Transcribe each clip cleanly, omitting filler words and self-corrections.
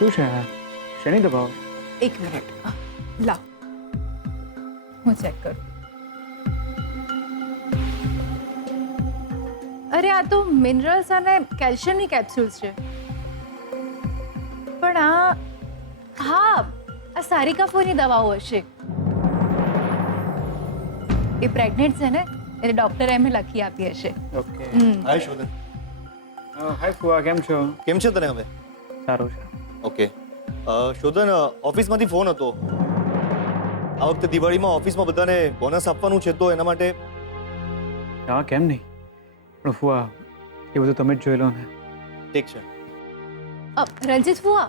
શું છે આ શેની દબાવ? એક મિનિટ લાવ હું ચેક કરું. અરે આ તો મિનરલ્સ અને કેલ્શિયમની કેપ્સ્યુલ્સ છે. પણ હા આ સારિકા ફોઈની દવાઓ હશે. એ પ્રેગ્નેન્ટ છે ને એટલે ડૉક્ટરે એમને લખી આપી હશે. ઓકે. હાય શોધન, હાય ફુવા, કેમ છો? કેમ છે તને હવે? સારું છે. ઓકે શોધન, ઓફિસમાંથી ફોન હતો. આ વખતે દિવાળીમાં ઓફિસમાં બધાને બોનસ આપવાનું છે, તો એના માટે. હા કેમ નહીં, પણ ફુવા એ બધું તમે જ જોઈ લો ને. ઠીક છે. રંજીત ફુવા,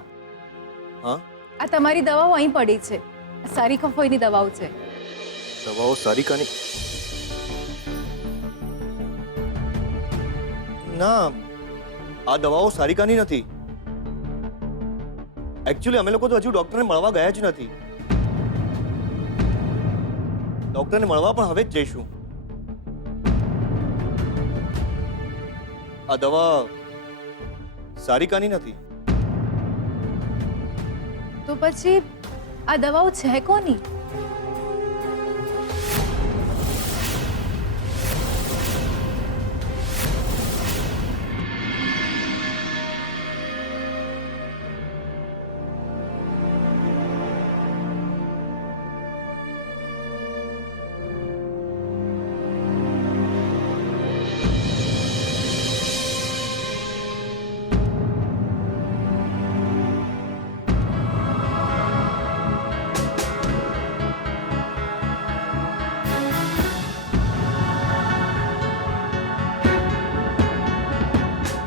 હા આ તમારી દવાઓ અહીં પડી છે. સારિકા ફોઈની દવાઓ છે. દવાઓ સારિકાની? ના, આ દવાઓ સારિકાની નથી. એકચ્યુઅલી અમે લોકો તો હજુ ડોક્ટરને મળવા ગયા જ નથી. ડોક્ટરને મળવા પણ હવે જ જઈશું. આ દવા સારિકાની નથી. તો પછી આ દવાઓ છે કોની?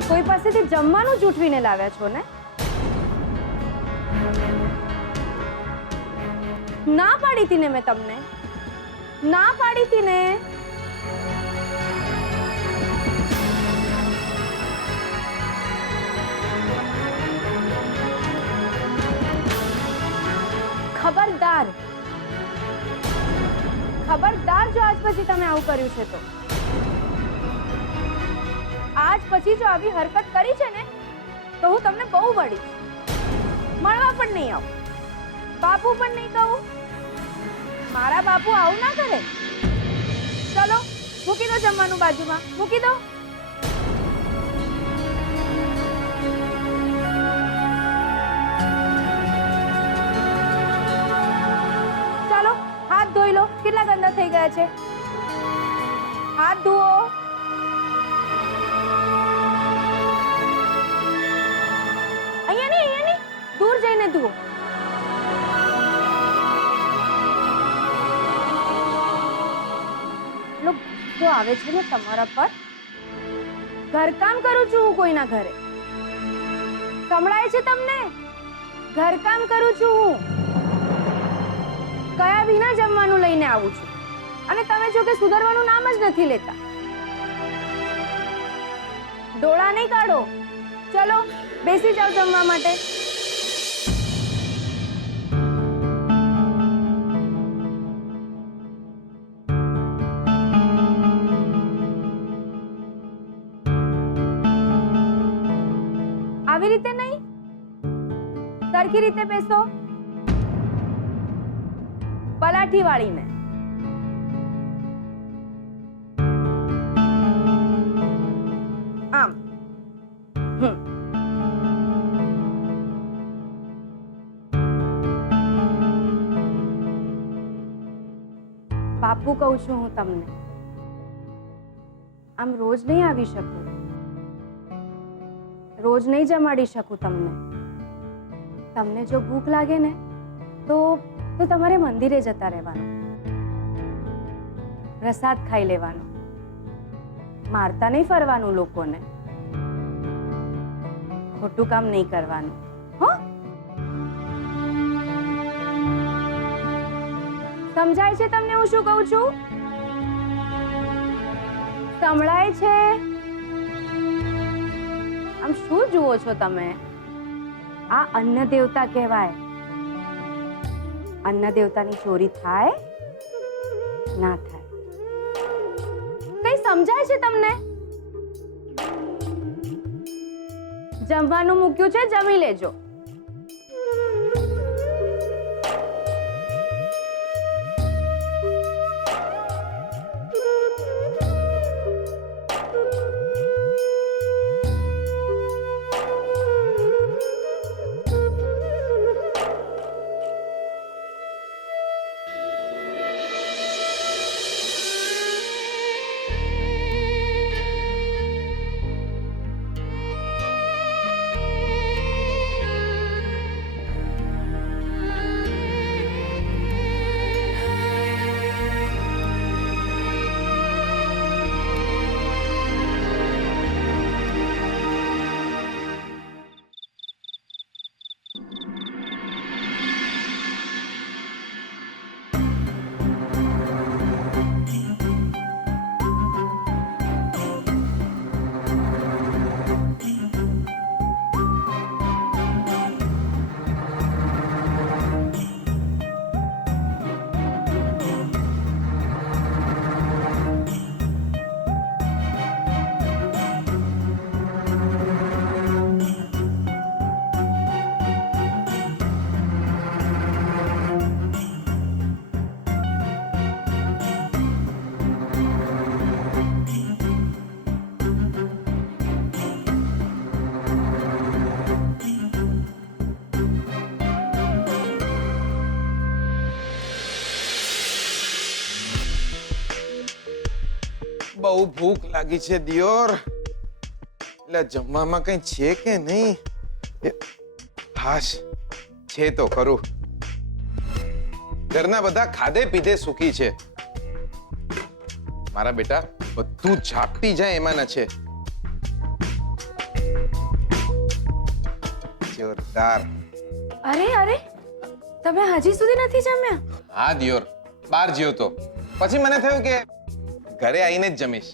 કોઈ પાસેથી જમવાનું જૂઠવીને લાવ્યા છો ને? ના પાડી હતી ને મેં તમને, ના પાડી હતી ને. ખબરદાર, ખબરદાર જો આજ પછી તમે આવું કર્યું છે તો. આજ પછી જો આવી હરકત કરી છે ને તો હું તમને બહુ વળીશ. મળવા પણ નહીં આવું, બાપુ પણ નહીં કહું. મારા બાપુ આવું ના કરે. ચલો મૂકી દો જમવાનું, બાજુમાં મૂકી દો. ચાલો હાથ ધોઈ લો, કેટલા ગંદા થઈ ગયા છે. હાથ ધુઓ. દૂર જઈને ધુઓ. ગુસ્સો આવે છે ને તમારા પર. ઘરકામ કરું છું હું કોઈના ઘરે, સંભળાય છે તમને? ઘરકામ કરું છું હું. કયા વિના જમવાનું લઈને આવું છું અને તમે જો કે સુધરવાનું નામ જ નથી લેતા. ડોળા નહીં કાઢો. ચલો બેસી જાઓ જમવા માટે. આવી રીતે નહીં, સરખી રીતે બેસો. પલાઠી વાળીને. આમ. બાપુ કહું છું હું તમને. આમ રોજ નહીં આવી શકું, રોજ નહીં જમાડી શકું તમને. તમને જો ભૂખ લાગે ને તો તમારે મંદિરે જતા રહેવાનું, પ્રસાદ ખાઈ લેવાનો. મારતા નહીં ફરવાનું લોકોને, ખોટું કામ નહીં કરવાનું. હો, સમજાય છે તમને હું શું કહું છું? સંભળાય છે? આમ શું જુઓ છો તમે? આ અન્ન દેવતા કહેવાય. અન્ન દેવતાની ચોરી થાય ના થાય? કઈ સમજાય છે તમને? જમવાનું મૂક્યું છે, જમી લેજો. બહુ ભૂખ લાગી છે દિયોર. એટલે જમવામાં કઈ છે કે નહીં? હાશ, છે તો ખરું. ઘરના બધા ખાધે પીધે સુખી છે. મારા બેટા બધું ઝાપટી જાય એમાંના છે. જોરદાર. અરે અરે, તમે હજી સુધી નથી જમ્યા? હા દિયોર, બહાર જ્યો તો પછી મને થયું કે ઘરે આવીને જ જમીશ.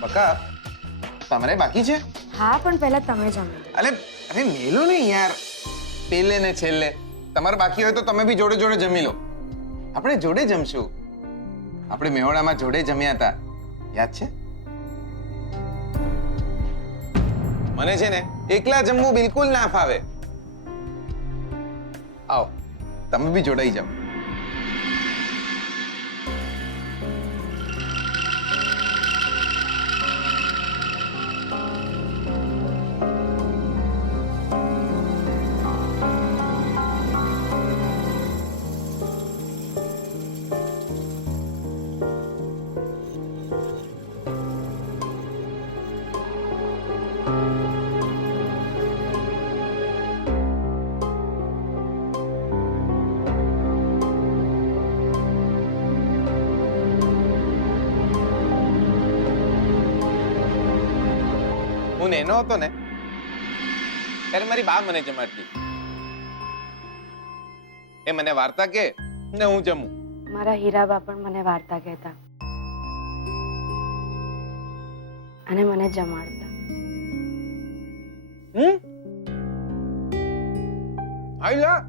પક્કા તમારે બાકી છે? હા, પણ પહેલા તમે જમો. અરે અરે મેલો ને યાર, પેલે ને છેલ્લે. તમારે બાકી હોય તો તમે બી જોડે જોડે જમી લો. આપણે જોડે જમશું. આપણે મેહોણામાં જોડે જમ્યા હતા, યાદ છે? મને છે ને એકલા જમવું બિલકુલ ના ફાવે. આવો તમે બી જોડાઈ જાઓ. હું નેનો હતો ને ત્યારે મારી બા મને જમાડતી. એ મને વાર્તા કે ને હું જમું. મારા હીરાબા પણ મને વાર્તા કહેતા અને મને જમાડતા. આવી જા.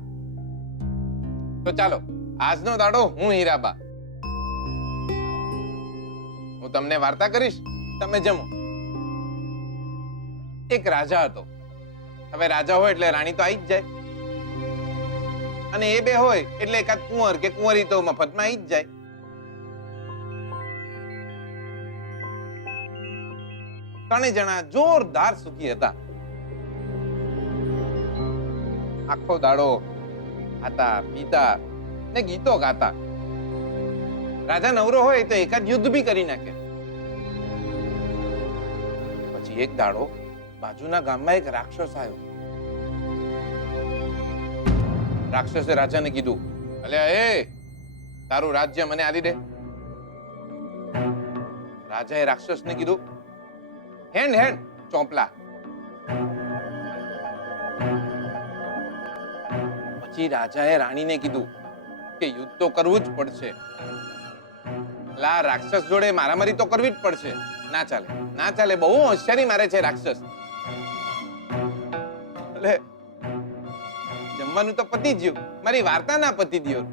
તો ચાલો આજનો દાડો હું હીરાબા. હું તમને વાર્તા કરીશ, તમે જમો. એક રાજા હતો. હવે રાજા હોય એટલે રાણી તો આવી જ જાય, અને એ બે હોય એટલે એકાદ કુંવર કે કુંવરી તો મફતમાં આવી જ જાય. ત્રણેય જણા જોરદાર સુખી હતા. આખો દાડો ખાતા પીતા ને ગીતો ગાતા. રાજા નવરો હોય તો એકાદ યુદ્ધ બી કરી નાખે. પછી એક દાડો બાજુના ગામમાં એક રાક્ષસ આવ્યો. રાક્ષસે રાજાને કીધું, અલ્યા એ તારું રાજ્ય મને આલી દે. રાજાએ રાક્ષસને કીધું, હેન્ડ હેન્ડ ચોપલા. પછી રાજાએ રાણીને કીધું કે યુદ્ધ તો કરવું જ પડશે. લા રાક્ષસ જોડે મારામારી તો કરવી જ પડશે. ના ચાલે, ના ચાલે, બહુ હોશિયારી મારે છે રાક્ષસ. એટલે જમવાનું તો પતી ગયું, મારી વાર્તા ના પતી ગયો.